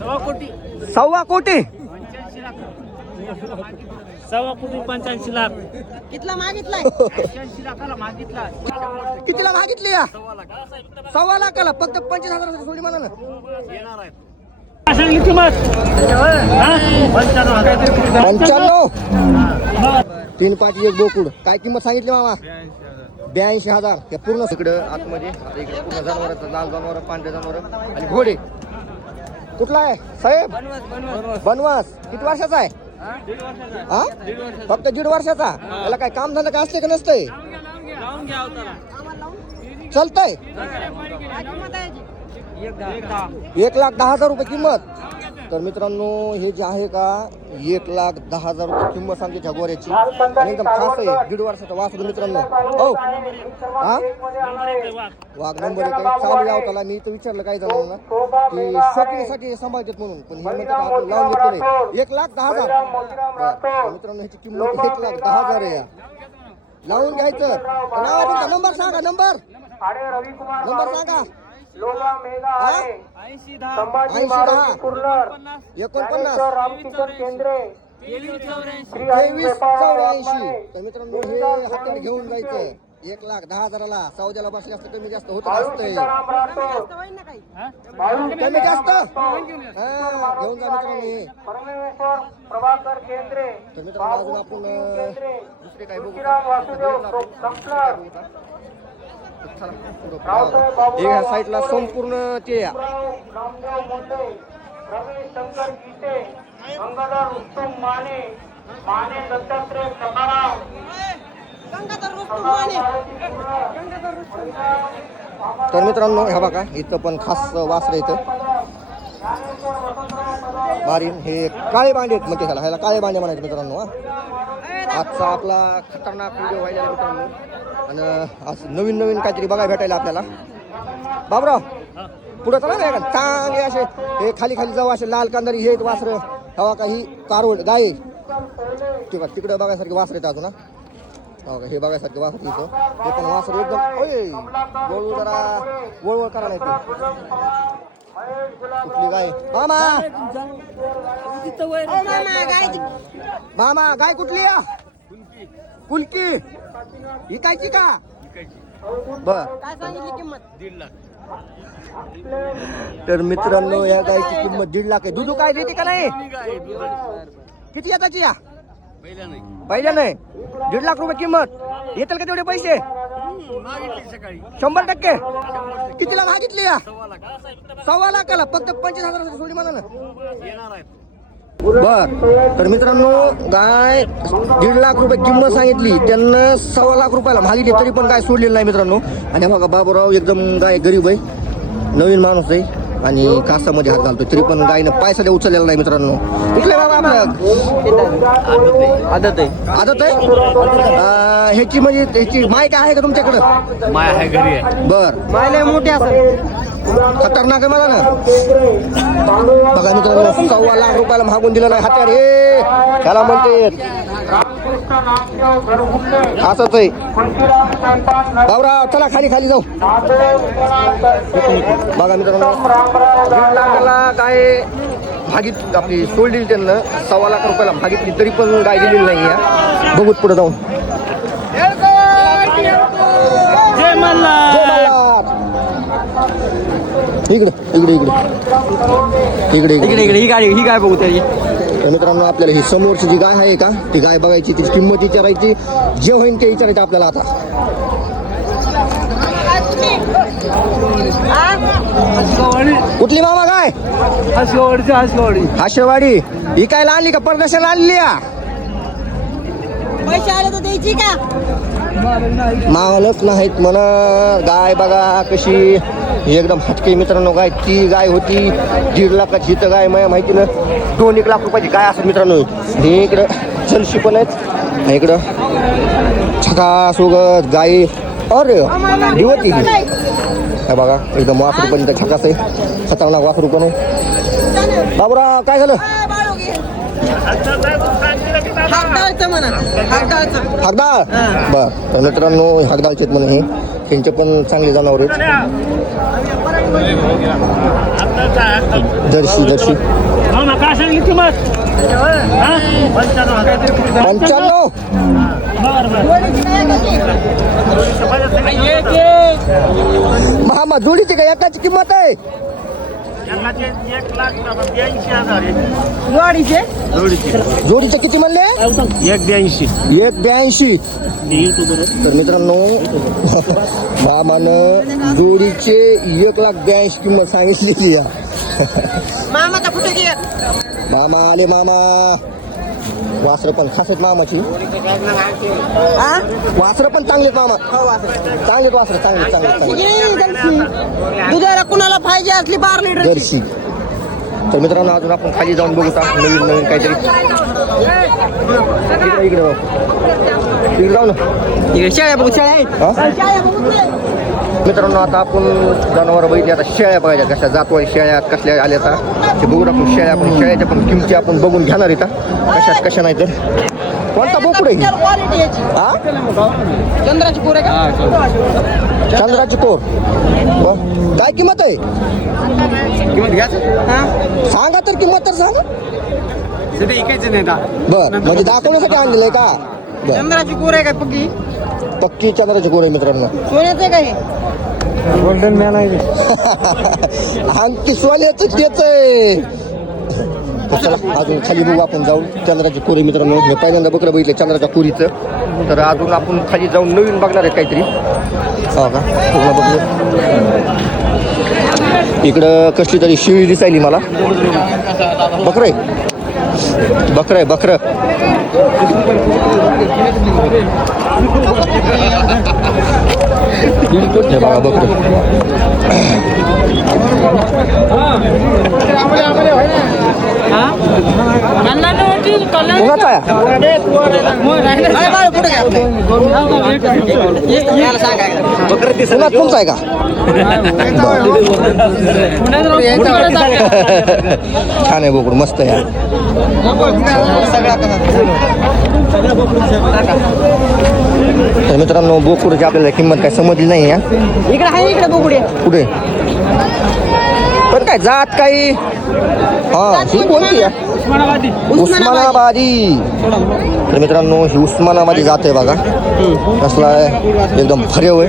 सव्वा कोटी 85 लाख कितला मागितलाय? कितीला मागितली या? 1.25 लाखाला फक्त 25,000 सोडी म्हणा ना. सांगली किंमत 95. 3 5 1 बोकुड. काय किंमत सांगितली मामा? 82,000. हे पूर्ण इकडं आतमध्ये आता इकडे पूर्ण जनावरांचं लाल जनावर, पांढरे जनावर आणि घोडे. कुठला आहे साहेब? बनवास. किती वर्षाचा आहे? हा फक्त 1.5 वर्षाचा. त्याला काय काम धंदा काय असते का नसतंय? चालतंय. 1,10,000 रुपये किंमत. तर मित्रांनो हे जे आहे का 1,10,000 रुपये किंमत सांगते त्या गोऱ्याची. एकदम खास आहे. 1.5 वर्षाचा वासरू मित्रांनो. हो हा वाघ नंबर येते चालू याव त्याला. मी तर विचारलं काय जणांना की शॉपिंगसाठी सांभाळतात म्हणून, पण हे म्हणतात आपण लावून घेतले 1,10,000. मित्रांनो ह्याची किंमत 1,10,000 आहे. लावून घ्यायचं. नावाचा नंबर सांगा. नंबर सांगा. 80 तर मित्रांनो हे हातात घेऊन जायचं 1,10,000ला. सौद्याला बस जास्त कमी जास्त होत असतंय. कमी जास्त घेऊन जा मित्रांनो हे. तर मित्रांनो अजून आपण दुसरे काय बघू ह्या साईडला संपूर्ण ते तर मित्रांनो ह्या बघा इथं पण खास वासर इथं बारीन. हे काळे बांडे आहेत म्हणजे ह्याला काळे बांडे म्हणायचे मित्रांनो. आजचा आपला खतरनाक व्हिडिओ व्हायला मित्रांनो. आणि असं नवीन काहीतरी बघायला भेटायला आपल्याला. बाबराव पुढे चला ना का चांगले असे हे खाली जाऊ असे लाल कांदारी हे वासर. हवा काही कारवड गाय किंवा तिकडे बघायसारखे वासर येतात अजून. हो का हे बघायसारखे वासर इथं ते पण वासर एकदम वळवळ जरा वळवळ करायला येते. कुठली गाय मामा गाय कुठली या? कुलकी विकायची का? बर. तर मित्रांनो या गायची किंमत 1.5 लाख आहे. दुधू काय देते का नाही? किती येताची या? पहिल्या नाही 1.5 लाख रुपये किंमत. येतील का तेवढे पैसे? 100%. कितीला मागितली या? 1.25 लाखाला फक्त 25,000 सोडी म्हणा ना. बर. तर मित्रांनो गाय 1.5 लाख रुपये किंमत सांगितली. त्यांना 1.25 लाख रुपयाला मागितली तरी पण गाय सोडलेली नाही मित्रांनो. आणि बघा बाबूराव एकदम गाय गरीब आहे, नवीन माणूस आहे आणि कासामध्ये हात घालतो तरी पण गायनं पैसा उचललेला नाही मित्रांनो. कुठले बाबा आपलं आदत आहे ह्याची म्हणजे ह्याची माय काय आहे का तुमच्याकडं? माय आहे घरी आहे. बर. मायला मोठी असेल खतरनाक आहे मला ना. बघा मित्रांनो 1.25 लाख रुपयाला मागून दिलं नाही हत्यार हे त्याला म्हणते. असंच आहे बाबराव. चला खाली जाऊ. बघा मित्रांनो 1.5 लाखाला गाय भागीत आपली सोडली त्यांना. 1.25 लाख रुपयाला भागितली तरी पण गाय दिलेली नाही आहे. बघूत पुढे जाऊन. जय मल्हार. इकडे ही गाय बघू त्याची. मित्रांनो आपल्याला ही समोरची जी गाय आहे का ती गाय बघायची, तिची किंमत विचारायची, जे होईल ते विचारायचं आपल्याला. आता कुठली मामा गाय? आशेवाडी. ही काय आणली का परदेशाला आणली? पैसे आले तर द्यायची का? मालच नाहीत म्हणा. गाय बघा कशी एकदम हटके मित्रांनो. गाय ती गाय होती 1.5 लाखाची. तर गाय माझ्या माहितीनं 2-1 लाख रुपयाची गाय असत मित्रांनो. हे इकडं जलशी पण आहेत. इकडं छका सोगत गाय अरे दिवती हे बघा एकदम वासरू पण इथं छकास आहे. खतरनाक वासरू पण. बाबूराव काय झालं? हागदाळ. बर. तर मित्रांनो हागदाळचे म्हणे हे त्यांचे पण चांगले जनावर आहेत. जर्सी जर्सी मामा काय सांगितली किंमत 95. मामा जोडीची का एकाची किंमत आहे? 1,82,000 जोडीचं किती म्हणले? 1,82 182. तर मित्रांनो मामानं जोडीचे 1,82,000 किंमत सांगितलेली आहे. मामाचा कुठे घे मामा आले मामा. वासरं पण खास आहेत मामाची. वासरं पण चांगलेत मामा. चांगलेत वासरं चांगले चांगले दुधाला कुणाला पाहिजे असली 12 लिटर जर्सी. तर मित्रांनो अजून आपण खाली जाऊन बघू का नवीन नवीन काहीतरी. इकडे जाऊ इकडे जाऊ ना. शेळ्या बघू शेळ्या आहेत. हा? शेळ्या बघू मित्रांनो आता आपण जनावर बघितली. आता शेळ्या बघायच्या कशा जातवाई शेळ्या कसल्या आल्या आता ते बघू आपण. शेळ्या आपण शेळ्याच्या पण किमती आपण बघून घेणार इथं कशात कशा नाही तर. कोणता बोकुड आहे? क्वालिटी याची हा चंद्राची पोर आहे का? चंद्राची कोर. काय किंमत आहे? किंमत घ्यायचं सांगा तर. किंमत तर सांगा. बर म्हणजे दाखवण्यासाठी आणलेलं आहे का? बर चंद्राची पोर आहे का पक्की? पक्की चंद्राची कोर आहे मित्रांनो. सोन्याचं आहे का हे? गोल्डन मॅन आहे आणखी सोन्याचं तेच आहे. तर चला अजून खाली बघू आपण जाऊन. चंद्राची कोरी मित्रांनो हे पहिल्यांदा बकरं बघितलं चंद्राच्या कोरीचं. तर अजून आपण खाली जाऊन नवीन बघणार आहे काहीतरी. हो का पूर्ण बघू. इकडं कसली तरी शिळी दिसायली मला. बकरं आहे बकरं आहे बकरं. हे बघा बकरं. कोणाचा आहे? पुण्यात तुमचा आहे का? छान आहे बोकड मस्त आहे. तर मित्रांनो बोकडची आपल्याला किंमत काय समजली नाही आहे. इकडे आहे इकडे बघू कुठे पण काय जात काही. हा ही कोणती आहे? उस्मानाबादी. तर मित्रांनो ही उस्मानाबादी जात आहे बघा. कसला आहे एकदम भरेव आहे.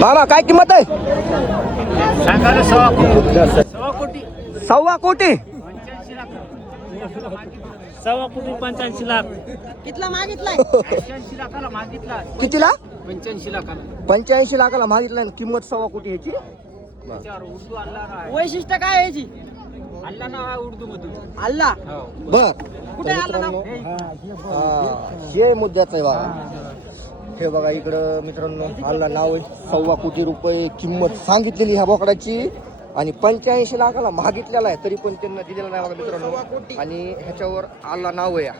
मामा काय किंमत आहे? 1.25 कोटी. 85 लाख. कितला मागितलाय? 85 लाखाला मागितला. कितीला? 85 लाखाला. 85 लाखाला मागितलं. किंमत 1.25 कोटी ह्याची. उर्दू अल्लाह वैशिष्ट्य काय आहे याची? अल्लाह नाव आहे उर्दू मधून. अल्ला बर कुठे आलं नाव? हे मुद्द्याचं आहे बघा. हे बघा इकडं मित्रांनो आला नाव आहे. 1.25 कोटी रुपये किंमत सांगितलेली ह्या बोकडाची. आणि 85 लाखाला मागितलेला आहे तरी पण त्यांना दिलेला नाही बघा मित्रांनो. आणि ह्याच्यावर आला नाव आहे. हे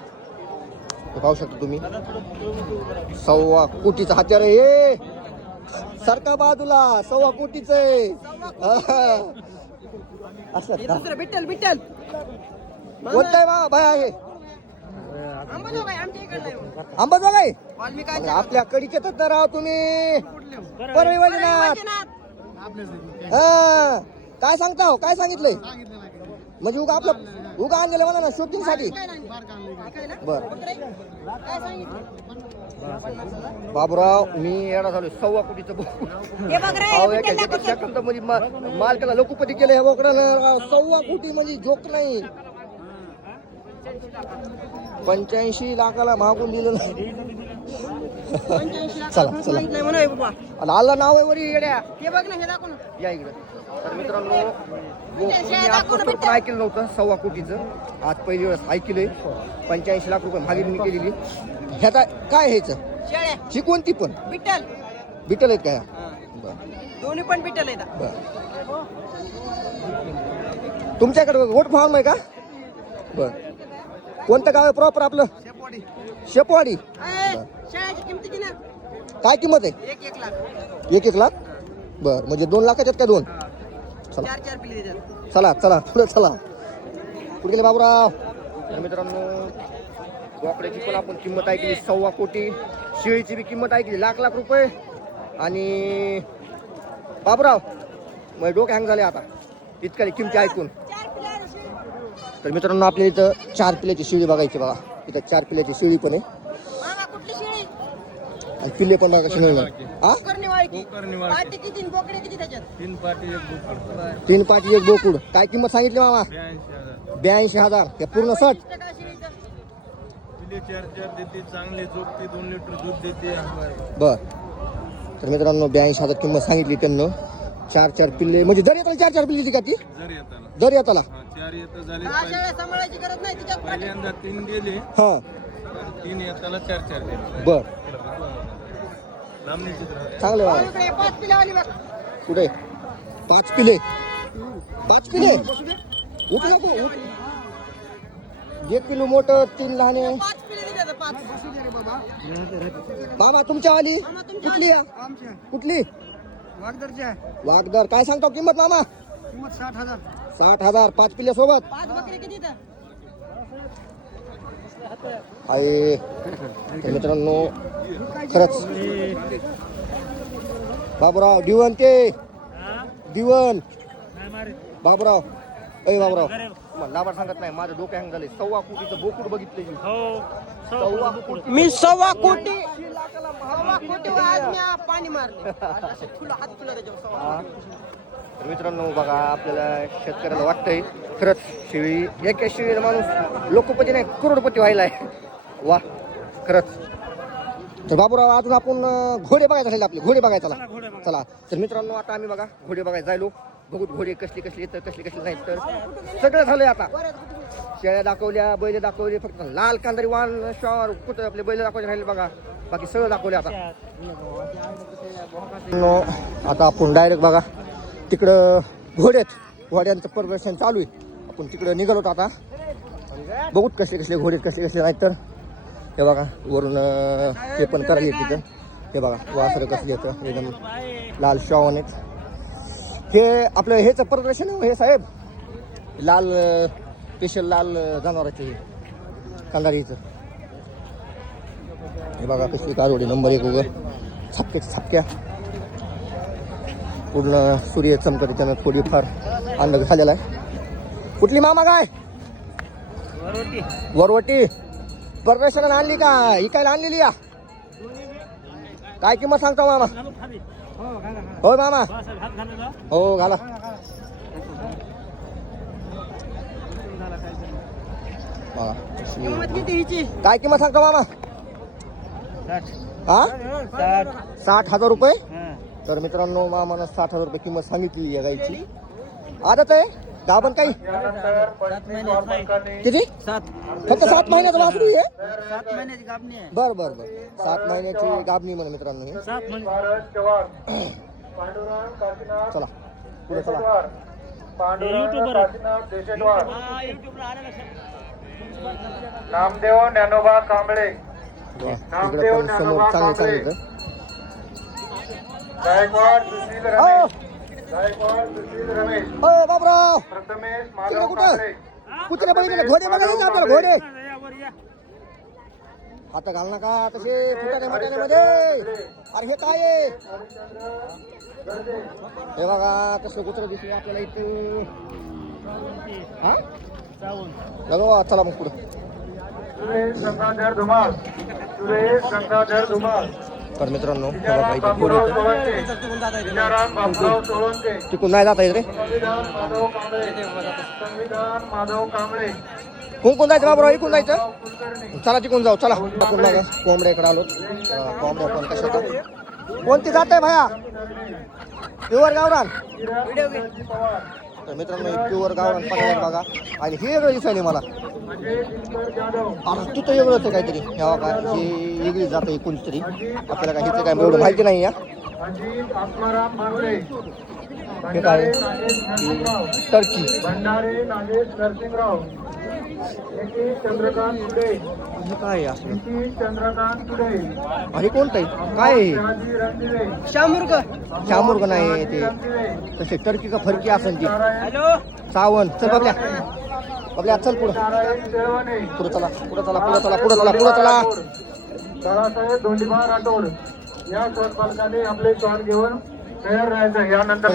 पाहू शकता तुम्ही 1.25 कोटीचा हत्यार आहे हे. सारखा बाजूला 1.25 कोटीचं आहे. असं का? बिट्टल बिट्टल कोणता आहे बा बाय आहे? आमच्या इकडला आहे. अंबाजोगाई आहे? वाल्मिकांचं. आपल्या कडीचे तर राव तुम्ही परळीवाले ना. हा काय सांगता हो? काय सांगितलंय म्हणजे उगा आपलं उगा आणलेलं म्हणा ना शूटिंग साठी. बर बाबूराव मी येणार झालो 1.25 कोटीचं बोकड. हे बघ रे, अहो, बिट्टल एका दाखव. सेकंद मध्ये मालकाला लोकपती केलं ह्या बोकडानं. 1.25 कोटी म्हणजे जोक नाही. 85 लाखाला मागून दिलं नाही. 85 लाख चला चला मागितलंय म्हणा हे बाबा. आणि आला नाव आहे वरी येड्या. हे बघ ना हे दाखव ना. या इकडे. तर मित्रांनो आजपर्यंत पण ऐकलं नव्हतं 1.25 कोटीचं. आज पहिली वेळेस ऐकलंय. 85 लाख रुपये मागणी केलेली. ह्याचा काय ह्याचं शेळ्या ही कोणती पण बिट्टल बिटल आहेत काय? दोन्ही पण बिट्टल आहेत. तुमच्याकडे गोट फार्म आहे का? बर कोणतं गाव आहे प्रॉपर आपलं? शेपवाडी. शेळ्याची किंमत किती ना? काय किंमत आहे? 1 लाख. 1 लाख. बर म्हणजे 2 लाखाच्यात काय 2? चला 4 पिल्ले देतात. चला चला पुढे चला. कुठे गेले बाबूराव? तर मित्रांनो बोकड्याची पण आपण किंमत ऐकली 1.25 कोटी. शेळीची बी किंमत ऐकली लाख रुपये. आणि बाबूराव मग डोकं हँग झाले आता इतक्या किमती ऐकून. तर मित्रांनो आपल्या इथं 4 पिल्याची शिळी बघायची बघा. इथं 4 पिल्याची शिळी पण आहे मामा कुठली शेळी? आणि पिल्ले पण बघा कशी मिळणार. हा कोकरणी वाळकी. पाटी किती आणि बोकडे किती त्याच्यात? 3 पाटी 1 बोकड. 3 पाटी 1 बोकुड. काय किंमत सांगितली मामा? 82,000. हे पूर्ण सट. टका शेळीचं. पिले 4 देते, चांगले जोडते, 2 लिटर दूध देते. बर. तर मित्रांनो 82,000 किंमत सांगितली त्यांना. 4 पिल्ले म्हणजे दर येताला 4 पिल्ले का ती? जर येताना दर येताला 4 येतं झाले. दहा शेळ्या सांभाळायची गरज नाही तिच्यात. पहिल्यांदा 3 दिले, हा 3 येताना 4 दिले. बर. लांबणी चित्र चांगलं बघा. इकडे 5 पिल्यावाली बघ. कुठे 5 पिले 5 पिले उठ नको उठ. 1 किलो मोठं 3 लहान आहे. 5 पिले दिले 5. बाबा तुमच्या आली मामा तुमच्या कुठली कुठली वागदर. काय सांगतो किंमत मामा? किंमत 60,000. 60,000. 5 पिल्ल्या सोबत 5 बकरे किती इथं? आहे. तर मित्रांनो खरंच बाबूराव दिवन ते दिवन बाबूराव ए बाबूराव मला लाभार सांगत नाही. माझं डोकं हँग झाले. 1.25 कोटीचं बोकुड बघितलं मी. 1.25 कोटी. मी 1.25 कोटी 1.25 कोटी आज मी पाणी मारले. असे फुलं हात फुलं त्याच्यावर. हा. तर मित्रांनो बघा आपल्याला शेतकऱ्याला वाटतंय खरंच शेळी एका शेळीला माणूस लोकपती नाही करोडपती व्हायलाय. वा खरंच. तर बाबूराव अजून आपण घोडे बघायचे झाले आपले. घोडे बघायचा चला. तर मित्रांनो आता आम्ही बघा घोडे बघायला जायलो. बघू घोडे कसली कसली येतं कसली कसली नाही. तर सगळं झालंय आता. शेळ्या दाखवल्या बैल दाखवले. फक्त लाल कांदारी वाण शॉर कुठं आपले बैल दाखवले राहिले बघा. बाकी सगळं दाखवले आता. आता आपण डायरेक्ट बघा तिकडं घोड्यांचं प्रदर्शन चालू आहे. आपण तिकडं निघालो होतो आता. बघूत कसले कसले घोडे कसले कसले नाहीत. तर हे बघा वरून हे पण करायला तिथं. हे बघा वासरं कसले येतं एकदम लाल शॉन आहेत. हे आपलं हेच प्रदर्शन आहे हे साहेब. लाल स्पेशल लाल जनावरांचे हे कांदारीचं. हे बघा कसली कारवडी नंबर 1 उगं छापक्या पूर्ण सूर्य चमकत त्यानं थोडीफार अंड झालेला आहे. कुठली मामा काय वरवटी प्रदर्शनाला आणली का इकायला आणलेली या? काय किंमत सांगतो मामा? हो मामा हो घाला. किंमत किती हिची? काय किंमत सांगतो मामा? हा 60,000 रुपये. तर मित्रांनो मामानं 60,000 रुपये किंमत सांगितली आहे गाईची. आदत आहे गाभण काही किती? 7 फक्त 7 महिन्याचं वासरू आहे. 7 महिन्याची गाभणी आहे. बर बर बर 7 महिन्याची गाभणी म्हणे मित्रांनो हे. चला पुढे चला. नामदेव ज्ञानोबा कांबळे, इकडे पण समोर चांगले चांगले गायकवाड सुशील रमेश, गायकवाड सुशील रमेश, बाबराव प्रथमेश तिकडे माधव कुठं कांबळे, कुत्रे बघितले घोडे बघायचे आपल्याला घोडे. आता घाल नका तसे फुटाने मध्ये. अरे हे काय आहे? हे बघा कसं कुत्रं दिसले आपल्याला इथे. हा बघा चला मग पुढे. सुरेश गंगाधर धुमाळ, सुरेश गंगाधर धुमाळ, तर मित्रांनो बाबूराव सोळंके, सीताराम बाबूराव सोळंके, तिकून नाही जाता येत रे. संविधान माधव कांबळे, संविधान माधव कांबळे, कोण जायचं बाबराव? इकून जायचं. कुलकर्णी, चला तिकून जाऊ. चला आपण बघा कोंबड्याकडे आलो. कोंबड्या पण कशा कोणती जात आहे भाया? प्युअर गावरान. पवार, तर मित्रांनो प्युअर गावरान पकडा बघा. आणि हे वेगळं दिसायले मला. अजय दिनकर जाधव, आता तिथं वेगळं होतं काहीतरी. ह्या बघा हे वेगळी जात आहे कोणतरी. आपल्याला काय हिचं काय एवढं माहिती नाही या. अजित आत्माराम मांगळे, हे काय भंडारे नागेश नरसिंगराव, टर्की. भंडारे नागेश नरसिंगराव, नितीश चंद्रकांत पुढे, हे काय आहे असं? नितीश चंद्रकांत पुढे, आणि कोणतं आहे काय आहे? राजी रणदिवे, शामुर्ग. शामुर्ग नाही ते रणदिवे, तसे टर्की का फरकी असेल ती. हॅलो सावण चल बघल्या बघल्या चल पुढं नारायण सेळवणे, पुढं चला पुढं चला पुढं चला पुढं चला पुढं चला. बाळासाहेब धोंडीबा राठोड या श्वान पालकाने आपले श्वान घेऊन तर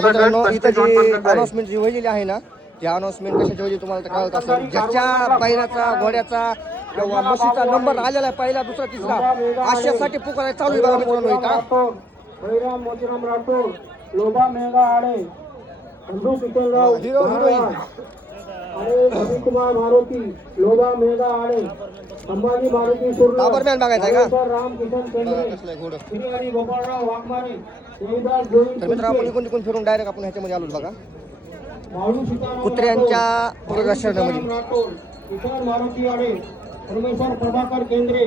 मित्रांनो इथं जी अनाउन्समेंट जी व्हायलेली आहे ना ती अनाउन्समेंट कशाची व्हायची तुम्हाला तर कळत असेल. ज्याच्या बैलाचा घोड्याचा किंवा म्हशीचा नंबर आलेला आहे पहिला दुसरा तिसरा अशासाठी पुकारायला चालू आहे बघा मित्रांनो इथं. हरिराम मोतीराम राठोड, लोबा मेघा आडे, बंधू किशोरराव हिरो हिरोईन आडे, रविकुमार मारुती, लोबा मेघा आडे, संभाजी मारुती सुर्ला, डाबरमॅन बघायचा आहे का? रामकिशन केंद्रे, कसलं आहे घोडं. श्री हरी गोपाळराव वाघमारे, देवदास गोविंद तर मित्रांनो आपण कुंटे, इकडून तिकडून फिरून डायरेक्ट आपण ह्याच्यामध्ये आलो बघा माऊली सीताराम कुत्र्यांच्या राठोड, प्रदर्शनामध्ये. सीताराम राठोड, किशोर मारुती आडे, परमेश्वर प्रभाकर केंद्रे,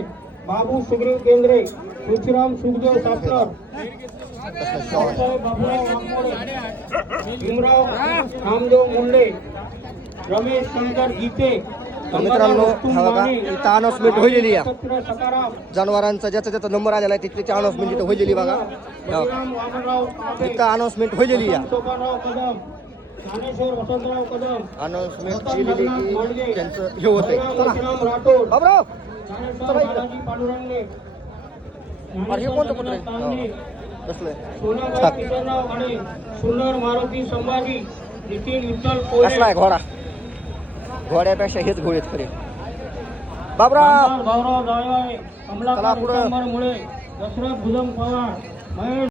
बाबू सुग्रीव केंद्रे, तुळशीराम सुखदेव सापकर, कसलं शॉट. बाबूराव वाघमोडे, भीमराव रामदेव मुंडे, रमेश शंकर गीते, तर मित्रांनो हा बघा इथं अनाउन्समेंट व्हायलेली आहे सकाराम, जनावरांचा ज्याचा ज्याचा नंबर आलेला आहे त्याची अनाउन्समेंट इथं व्हायलेली बघा हो. वामनराव कांबळे, इथं अनाउन्समेंट व्हायलेली आहे. सोपानराव कदम, ज्ञानेश्वर वसंतराव कदम, अनाउन्समेंट केलेली की त्यांचं हे होतंय. चला मोतीराम राठोड, बाबराव ज्ञानेश्वर बालाजी पांडुरंगे, अरे हे कोणतं कुत्र ज्ञानेश्वर तांबे, आहे कसलं आहे? सोनाबाई किशोरराव आडे, सुंदर मारुती संभाजी, नितीन विठ्ठल कोल्हे, कसला आहे घोडा घोड्यापेक्षा हेच घोडे आहेत खरे. बाबराव आमदार भाऊराव जावळे, चला कमलाकर पुढं. विक्रमर मुळे, दशरथ भुजंग पवार, महेश